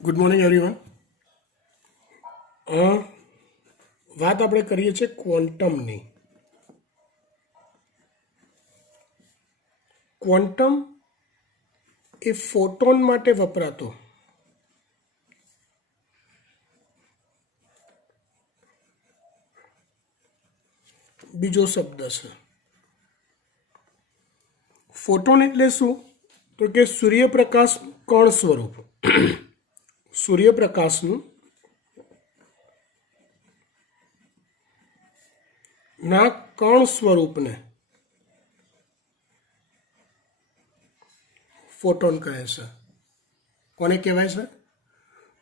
Good morning everyone. વાત આપણે કરીએ છીએ ક્વોન્ટમની. ક્વોન્ટમ એ ફોટોન માટે વપરાતો બીજો શબ્દ છે. ફોટોન એટલે શું? તો કે સૂર્યપ્રકાશ કણ સ્વરૂપ. સૂર્યપ્રકાશનું ના કણ સ્વરૂપને ફોટોન કહે છે. કોને કહેવાય છે?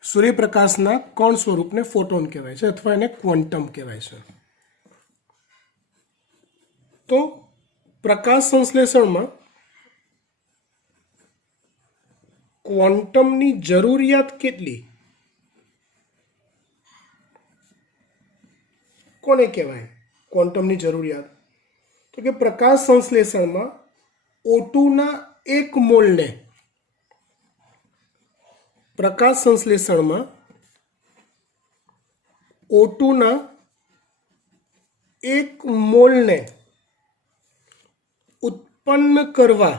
સૂર્યપ્રકાશના કણ સ્વરૂપને ફોટોન કહેવાય છે અથવા એને ક્વોન્ટમ કહેવાય છે. તો પ્રકાશ સંશ્લેષણમાં ક્વોન્ટમની જરૂરિયાત કેટલી? કોને કહેવાય ક્વોન્ટમની જરૂરિયાત? તો કે પ્રકાશ સંશ્લેષણમાં O2ના એક મોલને પ્રકાશ સંશ્લેષણમાં O2ના એક મોલને ઉત્પન્ન કરવા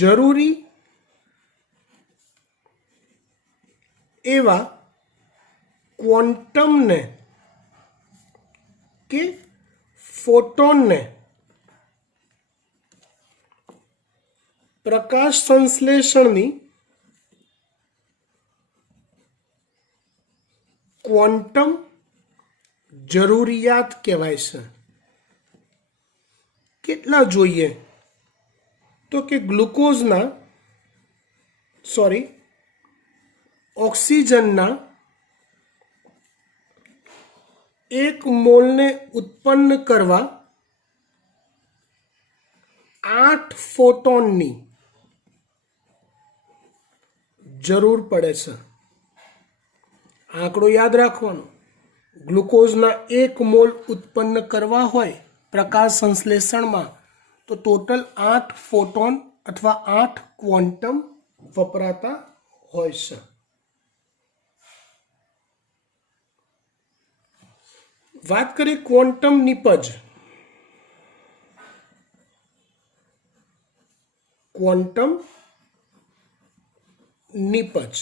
જરૂરી એવા ક્વોન્ટમને કે ફોટોનને પ્રકાશ સંશ્લેષણની ક્વોન્ટમ જરૂરિયાત કહેવાય છે. કેટલા જોઈએ? તો કે ઓક્સિજનના એક મોલને ઉત્પન્ન કરવા 8 ફોટોનની જરૂર પડે છે. આંકડો યાદ રાખવાનો. ગ્લુકોઝના એક મોલ ઉત્પન્ન કરવા હોય પ્રકાશ સંશ્લેષણમાં તો ટોટલ 8 ફોટોન અથવા 8 ક્વોન્ટમ વપરાતા હોય છે. વાત કરીએ ક્વોન્ટમ નિપજ. ક્વોન્ટમ નિપજ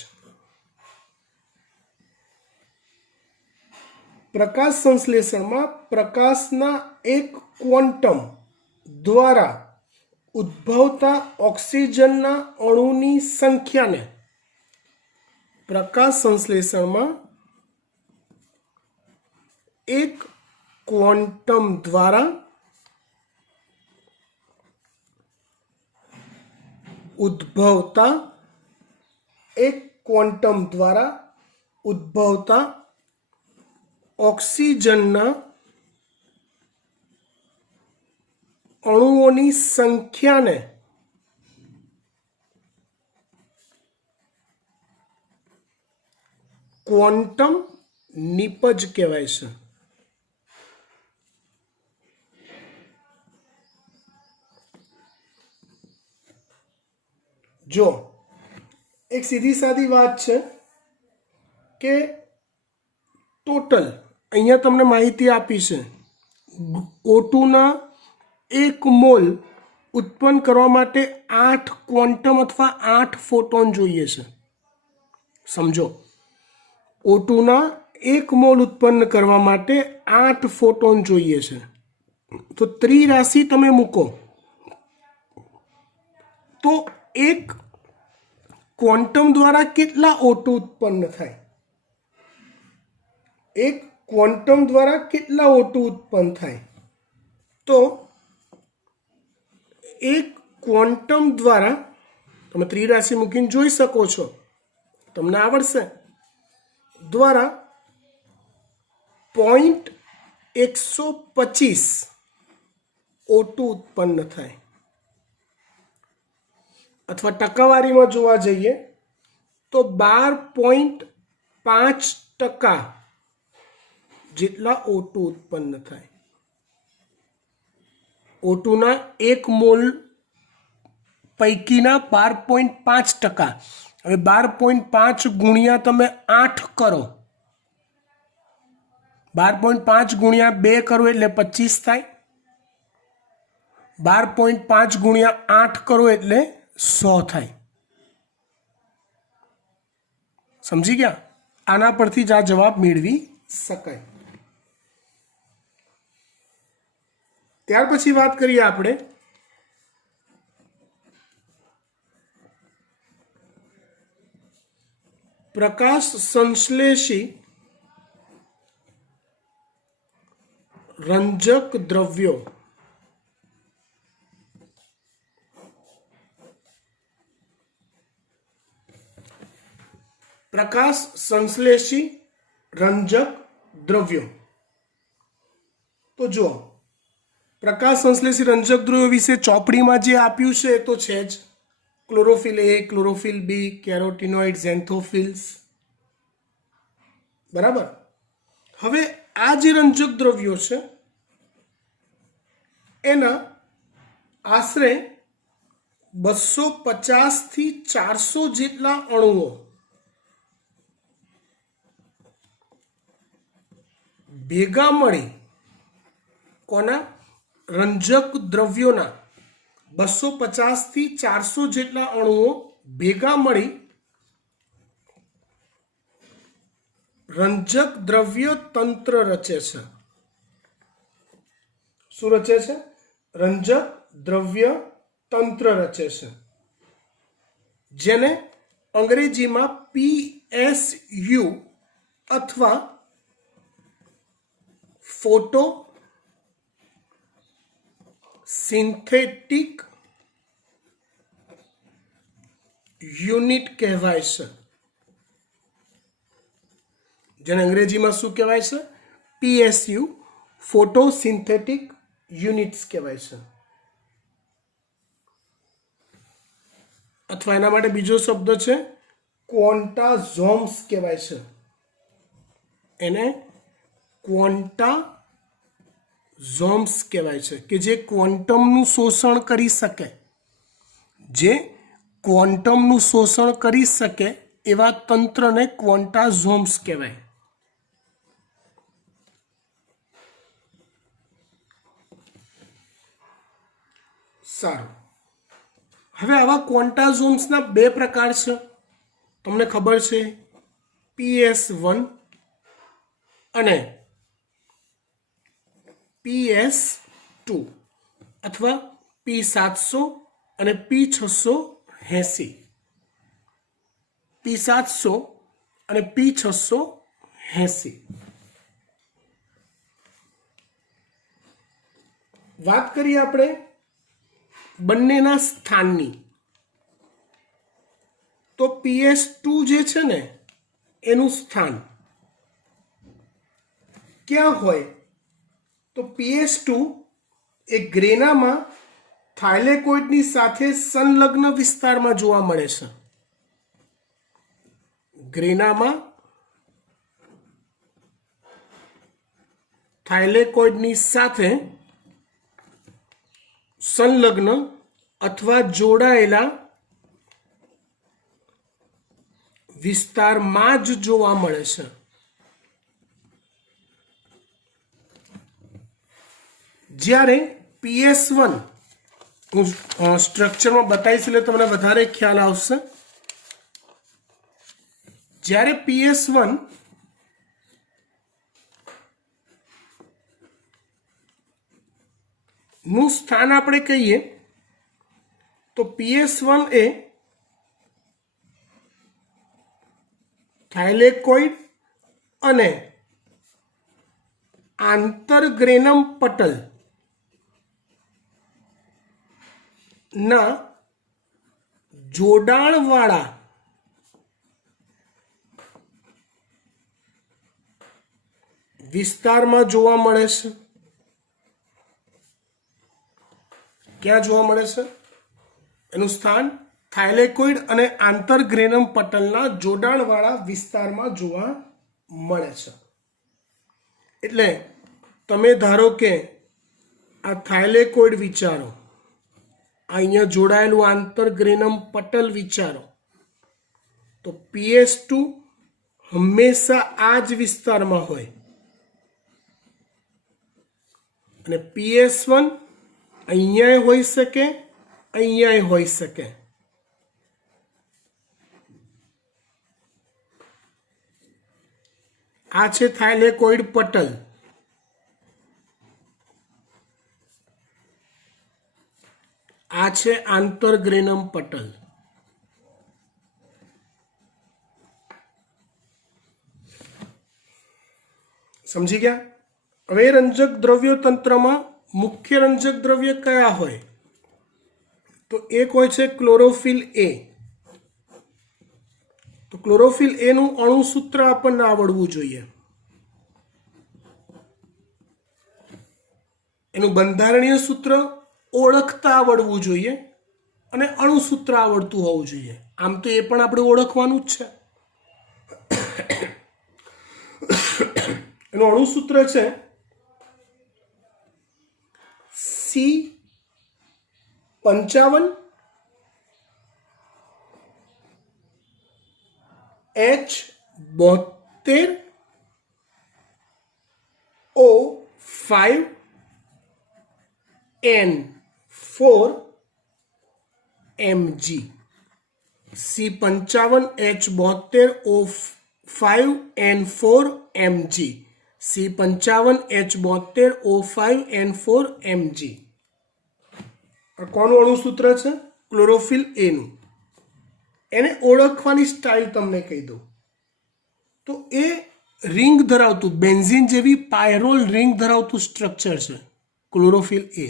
પ્રકાશ સંશ્લેષણમાં પ્રકાશના એક ક્વોન્ટમ દ્વારા ઉદ્ભવતા ઓક્સિજનના અણુની સંખ્યાને પ્રકાશ સંશ્લેષણમાં એક ક્વોન્ટમ દ્વારા ઉદ્ભવતા ઓક્સિજનના અણુઓની સંખ્યાને ક્વોન્ટમ નિપજ કહેવાય છે. જો એક સીધી સાદી વાત છે કે ટોટલ અહીંયા તમને માહિતી આપી છે O2ના એક મોલ ઉત્પન્ન કરવા માટે 8 ક્વોન્ટમ અથવા 8 ફોટોન જોઈએ છે. સમજો, O2ના એક મોલ ઉત્પન્ન કરવા માટે 8 ફોટોન જોઈએ છે. તો ત્રિરાશિ તમે મૂકો તો એક ક્વોન્ટમ દ્વારા કેટલા O2 ઉત્પન્ન થાય? એક ક્વોન્ટમ દ્વારા કેટલા O2 ઉત્પન્ન થાય? તો એક ક્વોન્ટમ દ્વારા તમે ત્રિરાશિ મૂકીને જોઈ શકો છો, તમને આવડશે. દ્વારા 0.125 O2 ઉત્પન્ન થાય. અથવા ટકાવારીમાં જોવા જઈએ તો 12.5% જેટલા O2 ઉત્પન્ન થાય. O2ના એક મોલ પૈકીના 12.5%. હવે 12.5 ગુણ્યા તમે 8 કરો, 12.5 ગુણ્યા 2 કરો એટલે 25 થાય, 12.5 ગુણ્યા 8 કરો એટલે 100 થાય. સમજી ગયા? આના પરથી જ આ જવાબ મેળવી શકાય. ત્યાર પછી વાત કરીએ આપણે પ્રકાશ સંશ્લેષી રંજક દ્રવ્યો. પ્રકાશ સંશ્લેષી રંજક દ્રવ્યો. તો જુઓ, પ્રકાશ સંશ્લેષી રંજક દ્રવ્યો વિશે ચોપડીમાં જે આપ્યું છે એ તો છે જ. ક્લોરોફિલ એ, ક્લોરોફિલ બી, કેરોટીનોઇડ, ઝેન્થોફિલ્સ. બરાબર. હવે આ જે રંજક દ્રવ્યો છે એના આશરે 250 થી 400 જેટલા અણુઓ ભેગા મળી કોના? રંજક દ્રવ્યોના 250 થી 400 જેટલા અણુઓ ભેગા મળી રંજક દ્રવ્ય તંત્ર રચે છે. શું રચે છે? રંજક દ્રવ્ય તંત્ર રચે છે, જેને અંગ્રેજીમાં PSU અથવા ફોટો સિન્થેટિક યુનિટ કહેવાય છે. જેને અંગ્રેજીમાં શું કહેવાય છે? PSU, ફોટો સિન્થેટિક યુનિટ્સ કહેવાય છે. અથવા એના માટે બીજો શબ્દ છે ક્વોન્ટાઝોમ્સ કહેવાય છે. એને ક્વોન્ટાઝોમ્સ કહેવાય છે કે જે ક્વોન્ટમનું શોષણ કરી શકે. જે ક્વોન્ટમનું શોષણ કરી શકે એવા તંત્રને ક્વોન્ટાઝોમ્સ કહેવાય. સારું. હવે આવા ક્વોન્ટાઝોમ્સના બે પ્રકાર છે, તમને ખબર છે, PS1 અને PS2 અથવા P700 અને P680. P700 અને P680. વાત કરીએ આપણે બંનેના સ્થાનની. તો PS2 જે છે ને એનું સ્થાન ક્યાં હોય? તો PS2 એ ગ્રેનામાં થાઇલેકોઇડની સાથે સંલગ્ન વિસ્તારમાં જોવા મળે છે. ગ્રેનામાં થાઇલેકોઇડની સાથે સંલગ્ન અથવા જોડાયેલા વિસ્તારમાં જ જોવા મળે છે. જ્યારે PS1 હું સ્ટ્રક્ચરમાં બતાવીશ એટલે તમને વધારે ખ્યાલ આવશે. જ્યારે PS1 નું સ્થાન આપણે કહીએ તો PS1 એ થાઇલેકોઇડ અને આંતરગ્રેનમ પટલ ના જોડાણવાળા વિસ્તારમાં જોવા મળે છે. ક્યાં જોવા મળે છે? એનું સ્થાન થાઇલેકોઇડ અને આંતરગ્રેનમ પટલના જોડાણવાળા વિસ્તારમાં જોવા મળે છે. એટલે તમે ધારો કે આ થાઇલેકોઇડ વિચારો, અહીંયા જોડાયેલું આંતરગ્રેનમ પટલ વિચારો તો PS2 હંમેશા આ જ વિસ્તારમાં હોય અને PS1 અહીંયા હોઈ શકે, અહીંયા હોઈ શકે. આ છે થાઇલેકોઇડ પટલ. આ છે આંતરગ્રેનમ પટલ. સમજી ગયા? હવે રંજક દ્રવ્યો તંત્રમાં મુખ્ય રંજક દ્રવ્ય કયા હોય? તો એક હોય છે ક્લોરોફિલ એ. તો ક્લોરોફિલ એ નું અણુસૂત્ર આપણને આવડવું જોઈએ. એનું બંધારણીય સૂત્ર ઓળખતા આવડવું જોઈએ અને અણુસૂત્ર આવડતું હોવું જોઈએ. આમ તો એ પણ આપણે ઓળખવાનું જ છે. એનું અણુસૂત્ર છે C55 H72 O5 N4 Mg. C55 H72 O5 N4 Mg. C55 H72 O5 N4 Mg. આ કોનું અણુસૂત્ર છે? ક્લોરોફિલ એ નું. એને ઓળખવાની સ્ટાઇલ તમને કહી દઉં તો એ રિંગ ધરાવતું બેન્ઝીન જેવી પાયરોલ રિંગ ધરાવતું સ્ટ્રક્ચર છે ક્લોરોફિલ એ.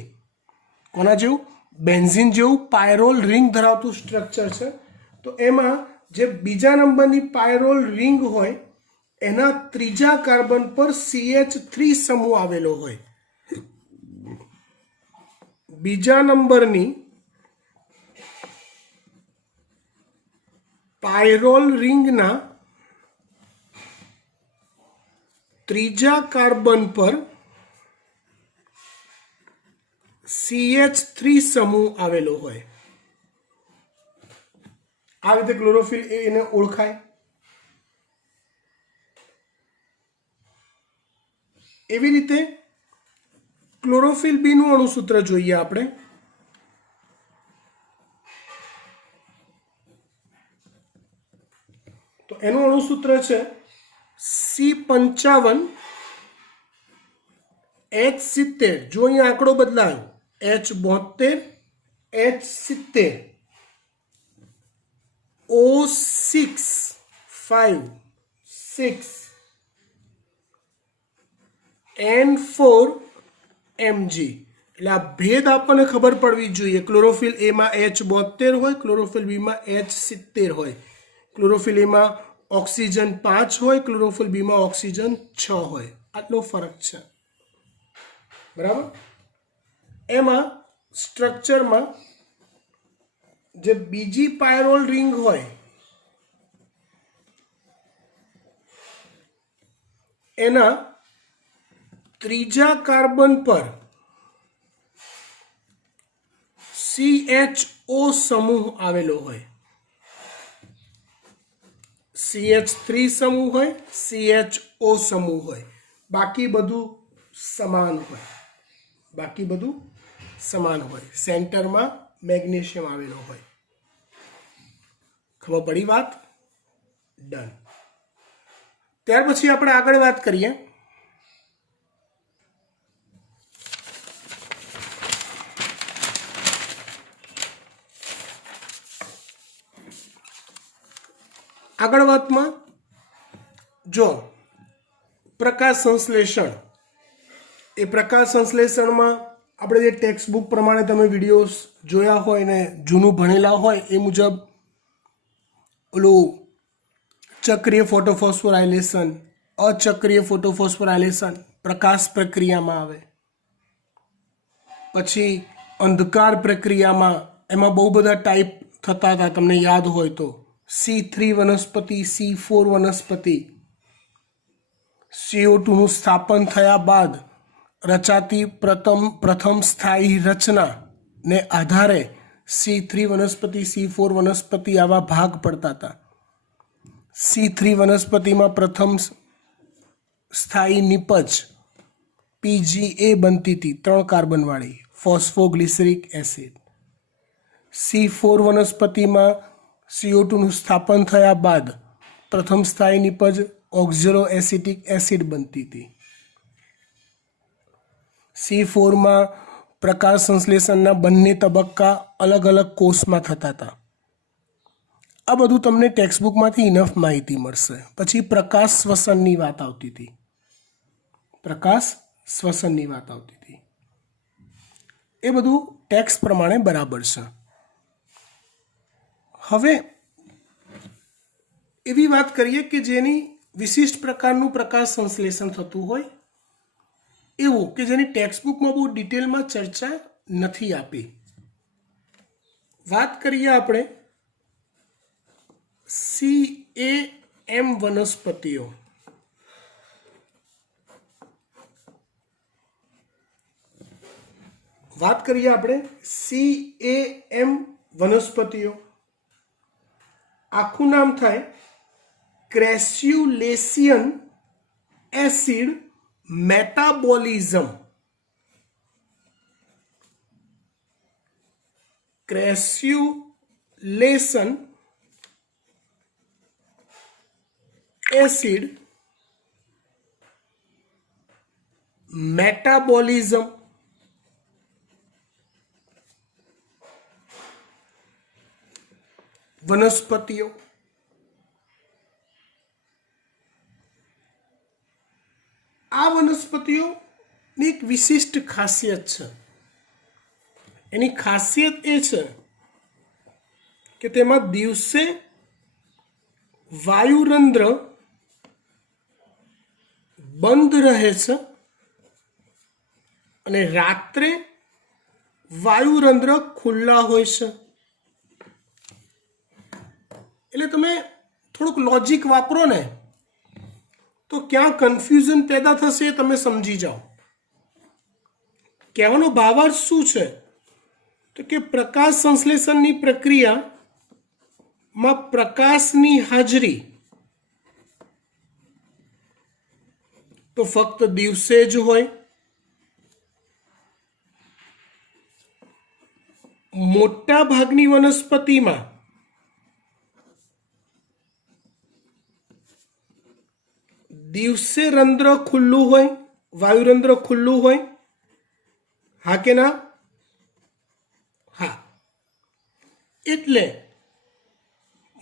કોના જેવું? બેન્ઝીન જેવું પાયરોલ રિંગ ધરાવતું સ્ટ્રક્ચર છે. તો એમાં જે બીજા નંબરની પાયરોલ રિંગ હોય એના ત્રીજા કાર્બન પર CH3 સમૂહ આવેલો હોય. બીજા નંબરની પાયરોલ રિંગના ત્રીજા કાર્બન પર CH3 સમૂહ આવેલો હોય. આ રીતે ક્લોરોફિલ એને ઓળખાય. એવી રીતે ક્લોરોફિલ બી નું અણુસૂત્ર જોઈએ આપણે. તો એનું અણુસૂત્ર છે C55 H70. જો અહીંયા આંકડો બદલાયો H72 H70 O6 5 6 N4 Mg. એટલે આ ભેદ આપણને ખબર પડવી જોઈએ. ક્લોરોફિલ એમાં H72 હોય, ક્લોરોફિલ બીમાં H70 હોય. ક્લોરોફિલ એમાં ઓક્સિજન 5 હોય, ક્લોરોફિલ બીમાં ઓક્સિજન 6 હોય. આટલો ફરક છે. બરાબર? એમાં સ્ટ્રક્ચરમાં જે બીજી પાયરોલ રિંગ હોય એના ત્રીજા કાર્બન પર CHO સમૂહ આવેલો હોય. CH3 સમૂહ હોય, CHO સમૂહ હોય. બાકી બધું સમાન હોય. બાકી બધું સમાન હોય. સેન્ટરમાં મેગ્નેશિયમ આવેલો હોય. ખબર પડી વાત? ડન. ત્યાર પછી આપણે આગળ વાત કરીએ આગળ વાતમાં જો પ્રકાશ સંશ્લેષણ. એ પ્રકાશ સંશ્લેષણમાં આપણે જે ટેક્સ્ટ બુક પ્રમાણે તમે વિડીયોઝ જોયા હોય ને જૂનું ભણેલા હોય એ મુજબ ઓલું ચક્રીય ફોટોફોસ્ફોરાયલેશન, અચક્રીય ફોટોફોસ્ફોરાયલેશન પ્રકાશ પ્રક્રિયામાં આવે. પછી અંધકાર પ્રક્રિયામાં એમાં બહુ બધા ટાઈપ થતા હતા તમને યાદ હોય તો. C3 વનસ્પતિ, C4 વનસ્પતિ. CO2 નું સ્થાપન થયા બાદ રચાતી પ્રથમ સ્થાયી રચના ને આધારે C3 વનસ્પતિ, C4 વનસ્પતિ આવા ભાગ પડતા હતા. C3 વનસ્પતિમાં પ્રથમ સ્થાયી નિપજ PGA બનતી હતી 3 કાર્બનવાળી ફોસ્ફોગ્લિસરિક એસિડ. C4 વનસ્પતિમાં CO2નું સ્થાપન થયા બાદ પ્રથમ સ્થાયી નિપજ ઓક્ઝેલો એસિટિક એસિડ બનતી હતી. C4માં પ્રકાશ સંશ્લેષણના બંને તબક્કા અલગ અલગ કોષમાં થતા હતા. આ બધું તમને ટેક્સ્ટબુકમાંથી ઇનફ માહિતી મળશે. પછી પ્રકાશ શ્વસનની વાત આવતી હતી. એ બધું ટેક્સ્ટ પ્રમાણે બરાબર છે. હવે એવી વાત કરીએ કે જેની વિશિષ્ટ પ્રકારનું પ્રકાશ સંશ્લેષણ થતું હોય એવું કે જેની ટેક્સ્ટબુકમાં બહુ ડિટેલમાં ચર્ચા નથી આપી. વાત કરીએ આપણે CAM વનસ્પતિઓ. આખું નામ થાય crassulacean acid metabolism. Crassulacean acid metabolism. વનસ્પતિઓ આ વનસ્પતિઓની એક વિશિષ્ટ ખાસિયત છે. એની ખાસિયત એ છે કે તેમાં દિવસે વાયુરંધ્ર બંધ રહે છે અને રાત્રે વાયુરંધ્ર ખુલ્લા હોય છે. એટલે તમે થોડુંક લોજિક વાપરો ને તો ક્યાં કન્ફ્યુઝન પેદા થશે એ તમે સમજી જાઓ. કહેવાનો ભાવાર્થ શું છે તો કે પ્રકાશ સંશ્લેષણની પ્રક્રિયામાં પ્રકાશની હાજરી તો ફક્ત દિવસે જ હોય. મોટા ભાગની વનસ્પતિમાં દિવસે રંધ્ર ખુલ્લું હોય, વાયુરંધ્ર ખુલ્લું હોય. હા કે ના? હા. એટલે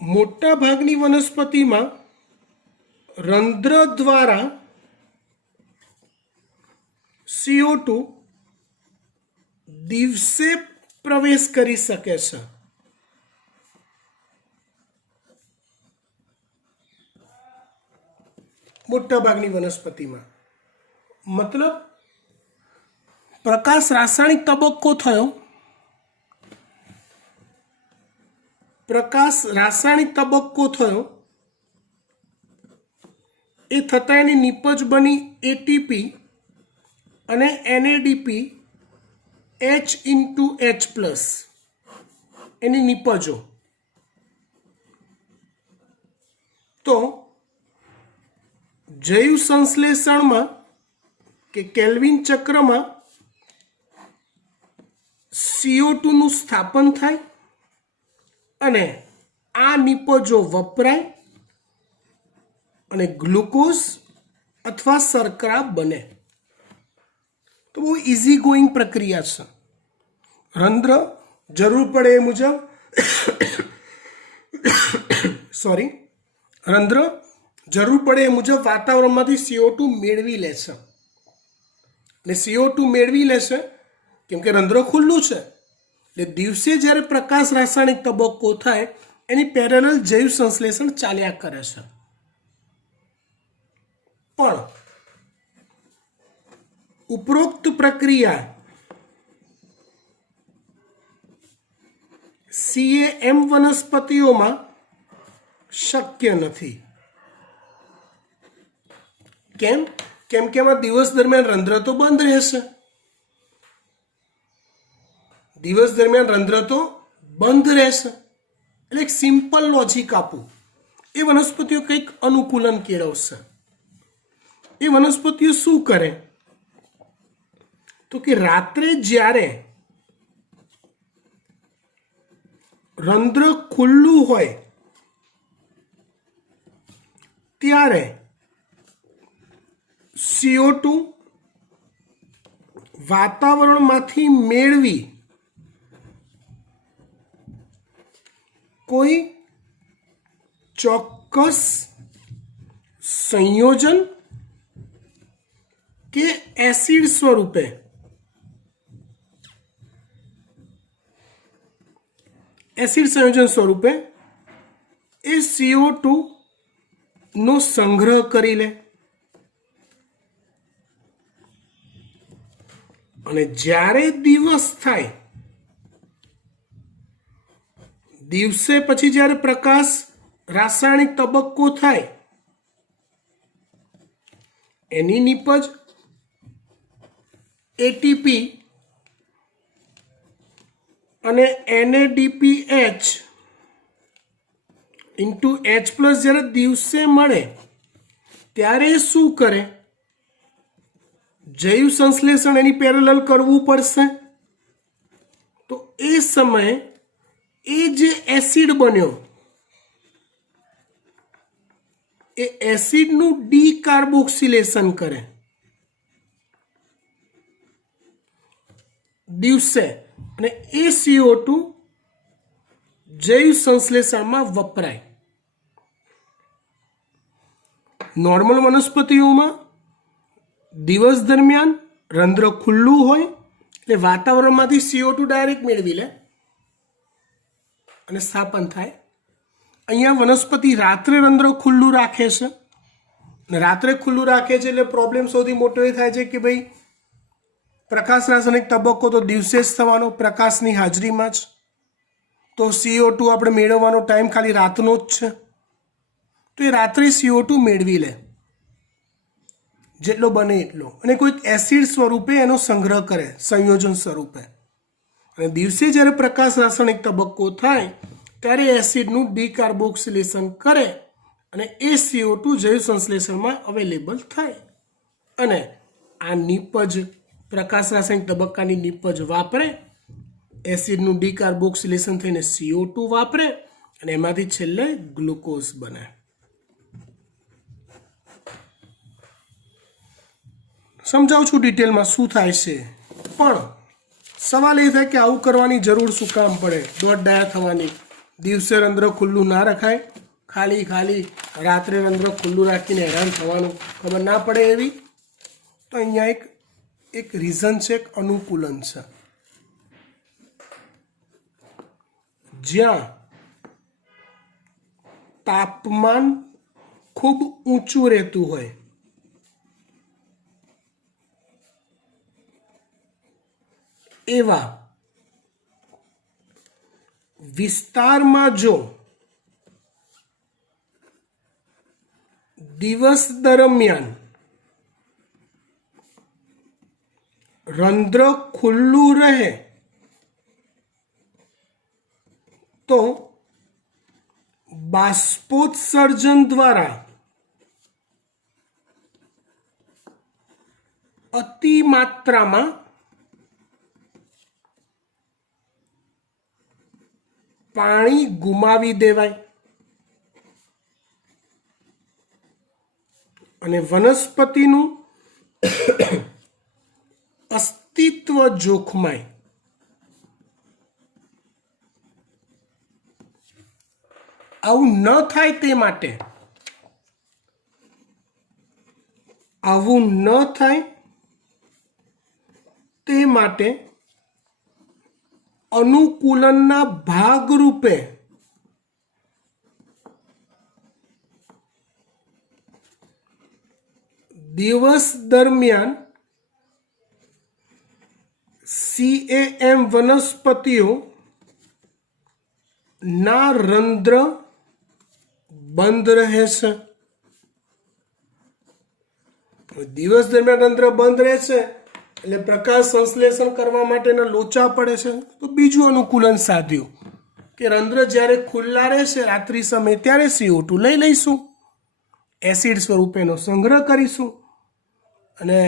મોટા ભાગની વનસ્પતિમાં રંધ્ર દ્વારા CO2 દિવસે પ્રવેશ કરી શકે છે. મોટા ભાગની વનસ્પતિમાં મતલબ પ્રકાશ રાસાયણિક તબક્કો થયો. એ થતાં એની નિપજ બની ATP અને NADP H+H+, એની નિપજો. તો જૈવ સંશ્લેષણમાં કે કેલ્વિન ચક્રમાં CO2નું સ્થાપન થાય અને આ નિપજો વપરાય અને ગ્લુકોઝ અથવા શર્કરા બને. તો બહુ ઇઝી ગોઈંગ પ્રક્રિયા છે. રંધ્ર જરૂર પડે એ મુજબ રંધ્ર જરૂર પડે એ મુજબ વાતાવરણમાંથી CO2 મેળવી લે છે. અને CO2 મેળવી લેશે કેમ કે રંધ્ર ખુલ્લું છે. એટલે દિવસે જ્યારે પ્રકાશ રાસાયણિક તબક્કો થાય એની પેરેલલ જૈવ સંશ્લેષણ ચાલ્યા કરે છે. પણ ઉપરોક્ત પ્રક્રિયા CAM વનસ્પતિઓમાં શક્ય નથી. કેમ? કેમ કે એમાં દિવસ દરમિયાન રંધ્ર તો બંધ રહેશે. બંધ રહેશે. એટલે એક સિમ્પલ લોજિક આપું, એ વનસ્પતિઓ કંઈક અનુકૂલન કેળવશે. એ વનસ્પતિઓ શું કરે તો કે રાત્રે જ્યારે રંધ્ર ખુલ્લું હોય ત્યારે CO2 વાતાવરણમાંથી મેળવી કોઈ ચોક્કસ સંયોજન કે એસિડ સ્વરૂપે એસિડ સંયોજન સ્વરૂપે એ CO2 નો સંગ્રહ કરી લે અને જ્યારે દિવસ થાય, દિવસે પછી જ્યારે પ્રકાશ રાસાયણિક તબક્કો થાય, એની નીપજ ATP અને NADPH ઇન્ટુ H પ્લસ જ્યારે દિવસે મળે ત્યારે શું કરે, જૈવ સંશ્લેષણ એની પેરેલલ કરવું પડશે. તો એ સમયે એ જે એસિડ બન્યો એ એસિડનું ડીકાર્બોક્સિલેશન કરે દિવસે, અને એ CO2 જૈવ સંશ્લેષણમાં વપરાય. નોર્મલ વનસ્પતિઓમાં દિવસ દરમિયાન રંધ્ર ખુલ્લું હોય એટલે વાતાવરણમાંથી CO2 ડાયરેક્ટ મેળવી લે અને સ્થાપન થાય. અહીંયા વનસ્પતિ રાત્રે રંધ્ર ખુલ્લું રાખે છે, અને રાત્રે ખુલ્લું રાખે છે એટલે પ્રોબ્લેમ સૌથી મોટો એ થાય છે કે ભાઈ પ્રકાશ રાસાયણિક તબક્કો તો દિવસે જ થવાનો, પ્રકાશની હાજરીમાં જ. તો CO2 આપણે મેળવવાનો ટાઈમ ખાલી રાતનો જ છે, તો એ રાત્રે CO2 મેળવી લે જેટલો બને એટલો, અને કોઈક એસિડ સ્વરૂપે એનો સંગ્રહ કરે સંયોજન સ્વરૂપે. અને દિવસે જ્યારે પ્રકાશ રાસાયણિક તબક્કો થાય ત્યારે એસિડનું ડીકાર્બોક્સિલેશન કરે અને એ CO2 જૈવ સંશ્લેષણમાં અવેલેબલ થાય. અને આ નીપજ પ્રકાશ રાસાયણિક તબક્કાની નીપજ વાપરે, એસિડનું ડીકાર્બોક્સિલેશન થઈને CO2 વાપરે અને એમાંથી છેલ્લે ગ્લુકોઝ બને. સમજાવું છું ડિટેલમાં શું થાય છે, પણ સવાલ એ થાય કે આવું કરવાની જરૂર શું કામ પડે, દોઢ ડાયા થવાની. દિવસે રંધ્ર ખુલ્લું ના રખાય, ખાલી રાત્રે રંધ્ર ખુલ્લું રાખીને હેરાન થવાનું ખબર ના પડે એવી. તો અહીંયા એક રીઝન છે, એક અનુકૂલન છે. જ્યાં તાપમાન ખૂબ ઊંચું રહેતું હોય એવા વિસ્તારમાં જો દિવસ દરમિયાન રંધ્ર ખુલ્લું રહે તો બાષ્પોત્સર્જન દ્વારા અતિ માત્રામાં પાણી ગુમાવી દેવાય અને વનસ્પતિનું અસ્તિત્વ જોખમાય. આવું ન થાય તે માટે અનુકૂલનના ભાગરૂપે દિવસ દરમિયાન CAM વનસ્પતિઓ ના રંધ્ર બંધ રહે છે. દિવસ દરમિયાન રંધ્ર બંધ રહે છે એટલે પ્રકાશ સંશ્લેષણ કરવા માટેના લોચા પડે છે. તો બીજું અનુકૂલન સાધ્યું કે રંધ્ર જ્યારે ખુલ્લા રહેશે રાત્રિ સમયે ત્યારે CO2 લઈ લઈશું, એસિડ સ્વરૂપે એનો સંગ્રહ કરીશું, અને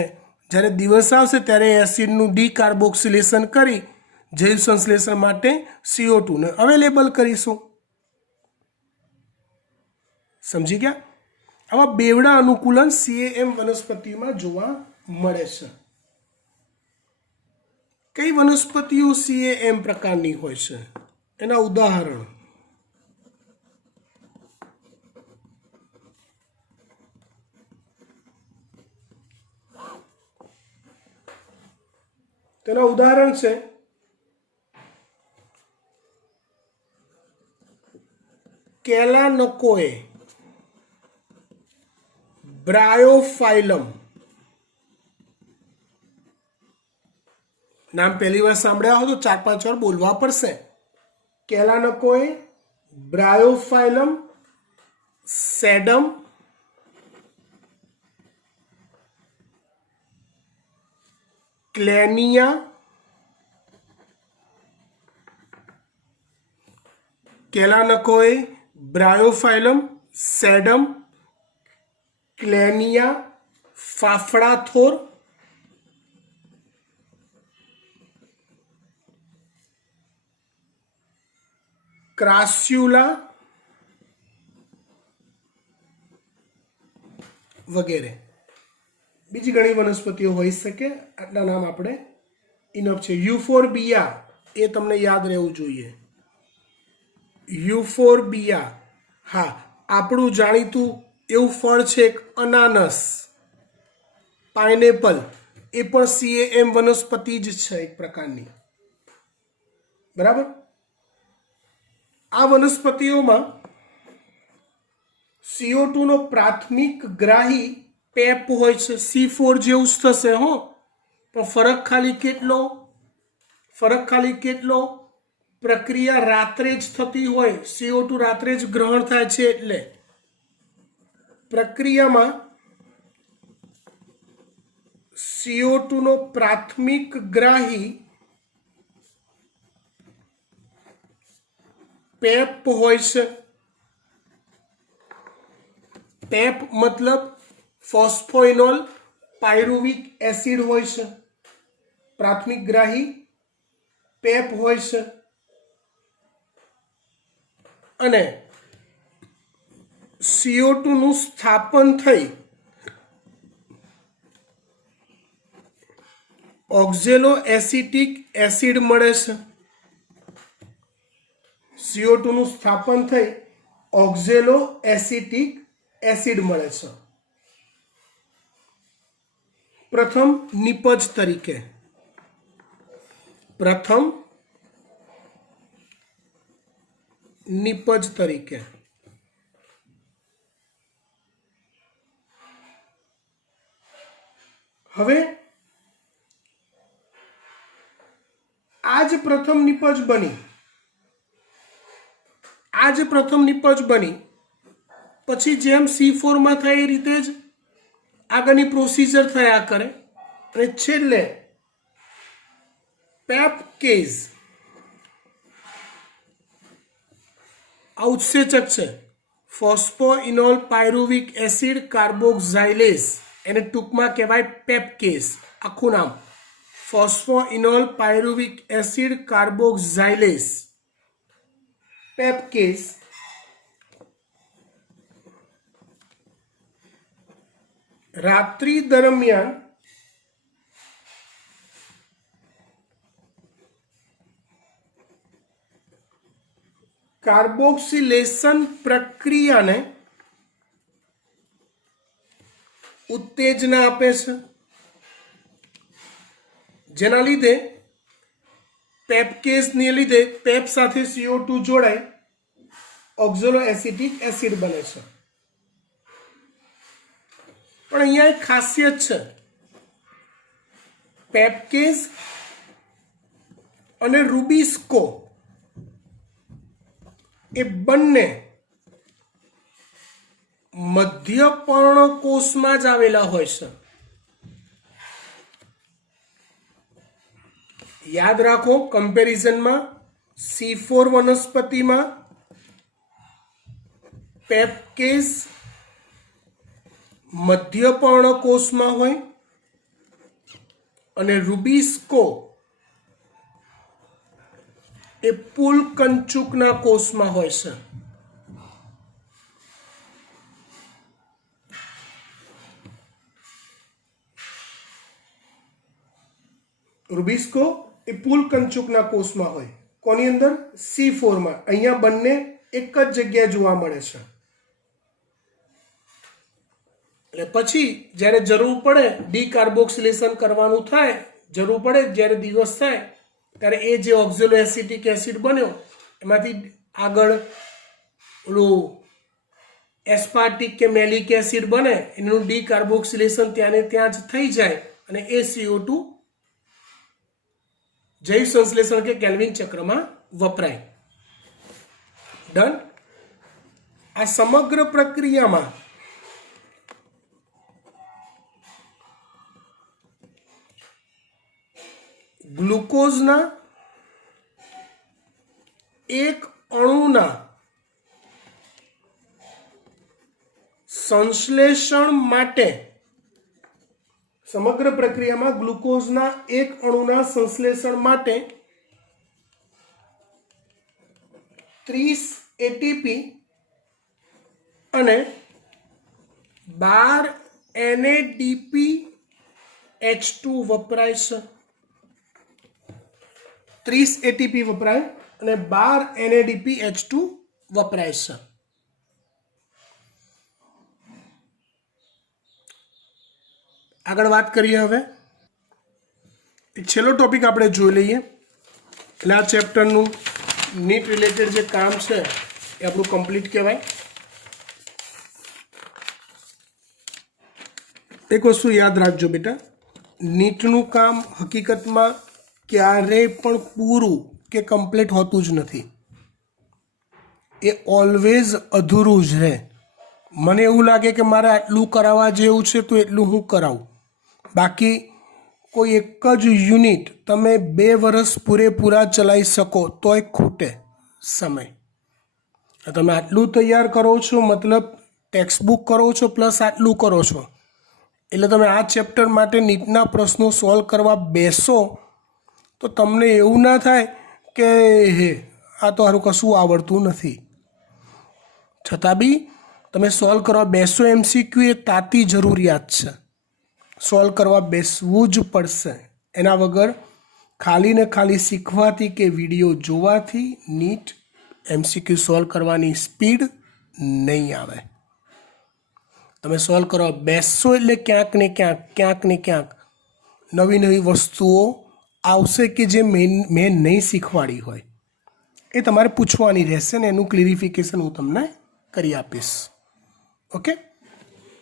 જ્યારે દિવસ આવશે ત્યારે એસિડનું ડીકાર્બોક્સિલેશન કરી જૈવ સંશ્લેષણ માટે CO2 ને અવેલેબલ કરીશું. સમજી ગયા? આવા બેવડા અનુકૂલન CAM વનસ્પતિમાં જોવા મળે છે. કઈ વનસ્પતિઓ CAM પ્રકારની હોય છે એના ઉદાહરણ: તેના ઉદાહરણ છે કેલાનકોએ, બ્રાયોફાઇલમ. નામ પહેલી વાર સાંભળ્યા હો તો 4-5 વાર બોલવા પડશે. કેલાનકોએ, બ્રાયોફાઇલમ, સેડમ, ક્લેનિયા, કેલાનકોએ, બ્રાયોફાઇલમ, સેડમ, ક્લેનિયા, ફાફડાથોર, ક્રાસ્યુલા વગેરે. બીજી ઘણી વનસ્પતિઓ હોઈ શકે, આટલા નામ આપણે ઇનફ છે. યુફોર્બિયા, એ તમને યાદ રહેવું જોઈએ. યુફોર્બિયા, હા, આપણું જાણીતું એવું ફળ છે એક અનાનસ, પાઇનેપલ, એ પણ CAM વનસ્પતિ જ છે એક પ્રકારની. બરાબર? આ વનસ્પતિઓમાં CO2 નો પ્રાથમિક ગ્રાહી પેપ હોય છે. C4 જેવું જ થશે હો, પણ ફરક ખાલી કેટલો? પ્રક્રિયા રાત્રે જ થતી હોય, CO2 રાત્રે જ ગ્રહણ થાય છે, એટલે પ્રક્રિયામાં CO2 નો પ્રાથમિક ગ્રાહી પેપ હોય છે. પેપ મતલબ ફોસ્ફોઇનોલ પાયરુવિક એસિડ હોય છે. પ્રાથમિક ગ્રાહી પેપ હોય છે, અને CO2 નું સ્થાપન થઈ ઓક્ઝેલો એસિટિક એસિડ મળે છે. CO2 નું સ્થાપન થઈ ઓક્ઝેલો એસિટિક એસિડ મળે છે. પ્રથમ નિપજ તરીકે હવે આ જ પ્રથમ નિપજ બની પછી જેમ C4 માં થાય એ રીતે જ આગળની પ્રોસિજર થયા કરે, અને છેલ્લે પેપકેઝ આ ઉત્સેચક છે, ફોસ્ફોઇનોલ પાયરુવિક એસિડ કાર્બોક્સાઇલેઝ, એને ટૂંકમાં કહેવાય પેપકેઝ. આખું નામ ફોસ્ફોઇનોલ પાયરુવિક એસિડ કાર્બોક્સાઇલેઝ, પેપકેઝ. રાત્રિ દરમિયાન કાર્બોક્સિલેશન પ્રક્રિયાને ઉત્તેજના આપે છે, જેના લીધે પેપકેઝને લીધે પેપ સાથે CO2 જોડાઈ ઓક્ઝેલો એસિટિક એસિડ બને છે. પણ અહીંયા એક ખાસિયત છે, પેપકેઝ અને રૂબિસ્કો એ બંને મધ્ય પર્ણકોષમાં જ આવેલા હોય છે. યાદ રાખો, કમ્પેરિઝનમાં C4 વનસ્પતિમાં પેપકેસ મધ્ય પર્ણકોષમાં હોય અને રૂબિસ્કો એ પુલકંચુકના કોષમાં હોય છે. રૂબિસ્કો એ પુલકંચુકના કોષમાં હોય. કોની અંદર? C4 માં. અહીંયા બંને એક જ જગ્યાએ જોવા મળે છે. એટલે પછી જ્યારે જરૂર પડે ડીકાર્બોક્સિલેશન કરવાનું થાય, જરૂર પડે જ્યારે દિવસ થાય ત્યારે એ જે ઓક્ઝેલો એસિટિક એસિડ બન્યો એમાંથી આગળ ઓલું એસ્પાર્ટિક કે મેલિક એસિડ બને, એનું ડીકાર્બોક્સિલેશન ત્યાં જ થઈ જાય અને એ CO2 જૈવ સંશ્લેષણ કે કેલ્વિન ચક્રમાં વપરાય. ડન. આ સમગ્ર પ્રક્રિયામાં ગ્લુકોઝના એક અણુના સંશ્લેષણ માટે સમગ્ર પ્રક્રિયામાં ગ્લુકોઝના એક અણુના સંશ્લેષણ માટે 30 એટીપી અને 12 NADPH2 વપરાય છે. 30 એટીપી વપરાય અને 12 NADPH2 વપરાય છે. આગળ વાત કરીએ. હવે એક છેલ્લો ટોપિક આપણે જોઈ લઈએ એટલે આ ચેપ્ટરનું નીટ રિલેટેડ જે કામ છે એ આપણું કમ્પ્લીટ કહેવાય. એક વસ્તુ યાદ રાખજો બેટા, નીટનું કામ હકીકતમાં ક્યારેય પણ પૂરું કે કમ્પ્લીટ હોતું જ નથી. એ ઓલવેઝ અધૂરું જ રહે. મને એવું લાગે કે મારે આટલું કરાવવા જેવું છે તો એટલું હું કરાવું, બાકી કોઈ એક જ યુનિટ તમે 2 વર્ષ પૂરેપૂરા ચલાવી શકો તોય ખૂટે સમય. તમે આટલું તૈયાર કરો છો મતલબ ટેક્સ્ટબુક કરો છો પ્લસ આટલું કરો છો, એટલે તમે આ ચેપ્ટર માટે નીટના પ્રશ્નો સોલ્વ કરવા બેસો તો તમને એવું ના થાય કે હે આ તો સારું કશું આવડતું નથી. છતાં બી તમે સોલ્વ કરવા બેસો MCQ એ તાતી જરૂરિયાત છે. સોલ્વ કરવા બેસવું જ પડશે. એના વગર ખાલી ને ખાલી શીખવાથી કે વિડીયો જોવાથી નીટ MCQ સોલ્વ કરવાની સ્પીડ નહીં આવે. તમે સોલ્વ કરવા બેસશો એટલે ક્યાંક ને ક્યાંક નવી નવી વસ્તુઓ આવશે કે જે મેં નહીં શીખવાડી હોય એ તમારે પૂછવાની રહેશે ને એનું ક્લિયરિફિકેશન હું તમને કરી આપીશ. ઓકે,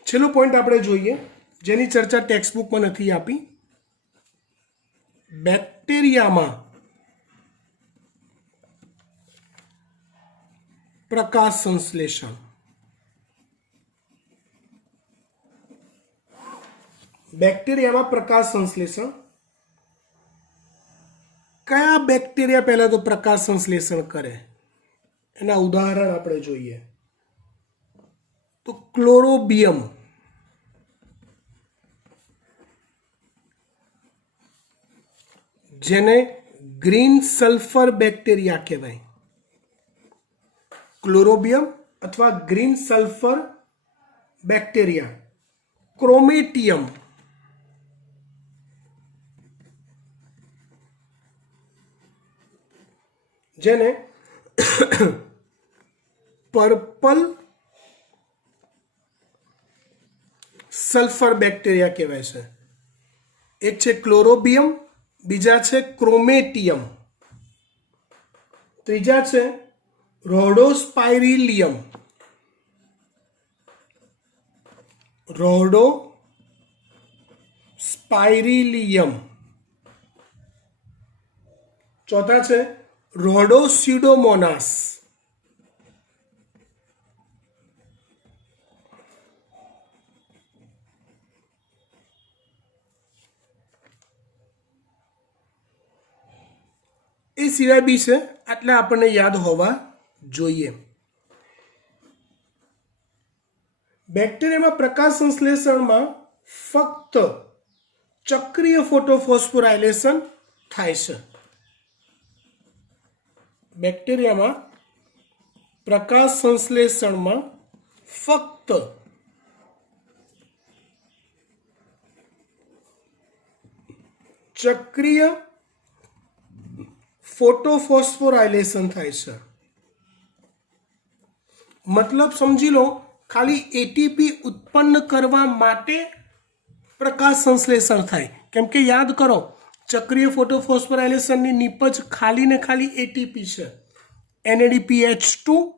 છેલ્લો પોઈન્ટ આપણે જોઈએ જેની ચર્ચા ટેક્સ્ટબુકમાં નથી આપી. બેક્ટેરિયામાં પ્રકાશ સંશ્લેષણ. બેક્ટેરિયામાં પ્રકાશ સંશ્લેષણ. કયા બેક્ટેરિયા પહેલા તો પ્રકાશ સંશ્લેષણ કરે એના ઉદાહરણ આપણે જોઈએ તો ક્લોરોબિયમ, જેને ગ્રીન સલ્ફર બેક્ટેરિયા કહેવાય. ક્લોરોબિયમ અથવા ગ્રીન સલ્ફર બેક્ટેરિયા. ક્રોમેટિયમ, જેને પર્પલ સલ્ફર બેક્ટેરિયા કહેવાય છે. એક છે ક્લોરોબિયમ, બીજા છે ક્રોમેટિયમ, ત્રીજા છે રોડોસ્પાઇરિલિયમ. રોડોસ્પાઇરિલિયમ. ચોથા છે રોડોસ્યુડોમોનાસ. એ સિવાય બી છે આટલે આપણને યાદ હોવા જોઈએ. બેક્ટેરિયામાં પ્રકાશ સંશ્લેષણમાં ફક્ત ચક્રીય ફોટોફોસ્ફોરાયલેશન થાય છે. બેક્ટેરિયામાં પ્રકાશ સંશ્લેષણમાં ફક્ત ચક્રીય ફોટોફોસ્ફોરાયલેશન થાય છે. મતલબ સમજી લો, ખાલી એટીપી ઉત્પન્ન કરવા માટે પ્રકાશ સંશ્લેષણ થાય. કેમ કે યાદ કરો, ચક્રીય ફોટોફોસ્ફોરાયલેશનની નીપજ ખાલી ને ખાલી એટીપી છે. NADPH2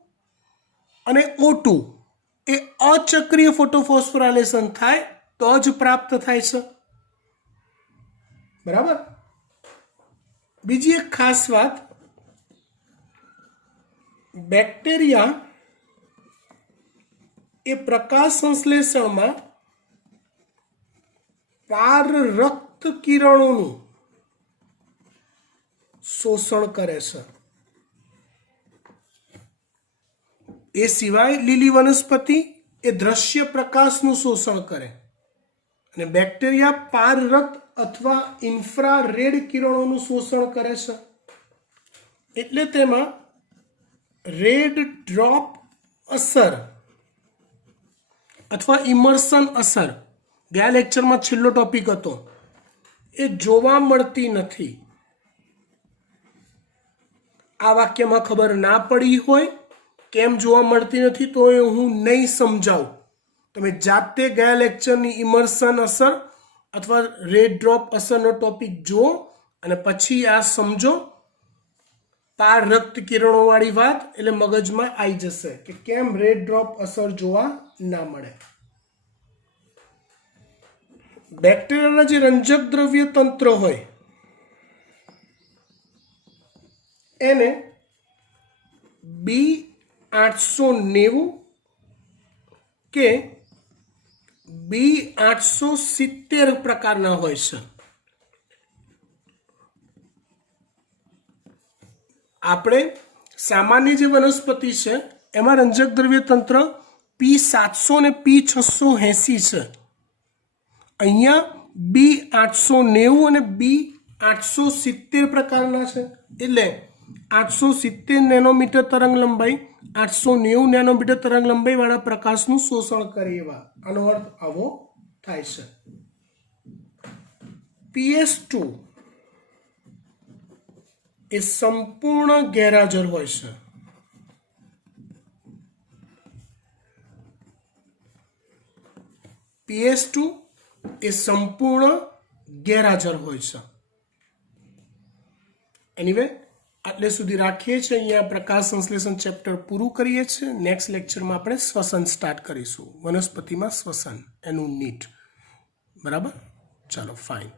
અને O2 એ અચક્રીય ફોટોફોસ્ફોરાયલેશન થાય તો જ પ્રાપ્ત થાય છે. બરાબર. બીજી એક ખાસ વાત, બેક્ટેરિયા એ પ્રકાશ સંશ્લેષણમાં પારરક્ત કિરણોનું શોષણ કરે છે. એ સિવાય લીલી વનસ્પતિ એ દ્રશ્ય પ્રકાશનું શોષણ કરે અને બેક્ટેરિયા પારરક્ત અથવા ઇન્ફ્રારેડ કિરણોનું શોષણ કરે છે. એટલે તેમાં રેડ ડ્રોપ અસર અથવા ઇમર્શન અસર, ગયા લેક્ચરમાં છેલ્લો ટોપિક હતો, એ જોવા મળતી નથી. આ વાક્યમાં ખબર ના પડી હોય કેમ જોવા મળતી નથી તો એ હું નહીં સમજાવું. તમે જાતે ગયા લેક્ચરની ઇમર્શન અસર અથવા રેડ ડ્રોપ અસરનો ટોપિક જુઓ અને પછી આ સમજો. પારરક્ત કિરણોવાળી વાત એટલે મગજમાં આવી જશે કે કેમ રેડ ડ્રોપ અસર જોવા ના મળે. બેક્ટેરિયાના જે રંજક દ્રવ્ય તંત્ર હોય એને B890 કે B870 પ્રકારના હોય છે. આપણે સામાન્ય જે વનસ્પતિ છે એમાં રંજક દ્રવ્ય તંત્ર P700 ને P680 છે. અહીંયા B890 અને B870 પ્રકારના છે. એટલે 870 નેનોમીટર તરંગ લંબાઈ 890 નેનોમીટર તરંગ લંબાઈ વાળા પ્રકાશનું શોષણ કરે એવા. આનો અર્થ આવો થાય છે. PS2 એ સંપૂર્ણ ગેરહાજર હોય છે. PS2 એ સંપૂર્ણ ગેરહાજર હોય છે. એનીવે આટલે સુધી રાખીએ છીએ. અહીંયા પ્રકાશ સંશ્લેષણ ચેપ્ટર પૂરું કરીએ છીએ. નેક્સ્ટ લેક્ચરમાં આપણે શ્વસન સ્ટાર્ટ કરીશું. વનસ્પતિમાં શ્વસન એનું નીટ. બરાબર, ચાલો, ફાઇન.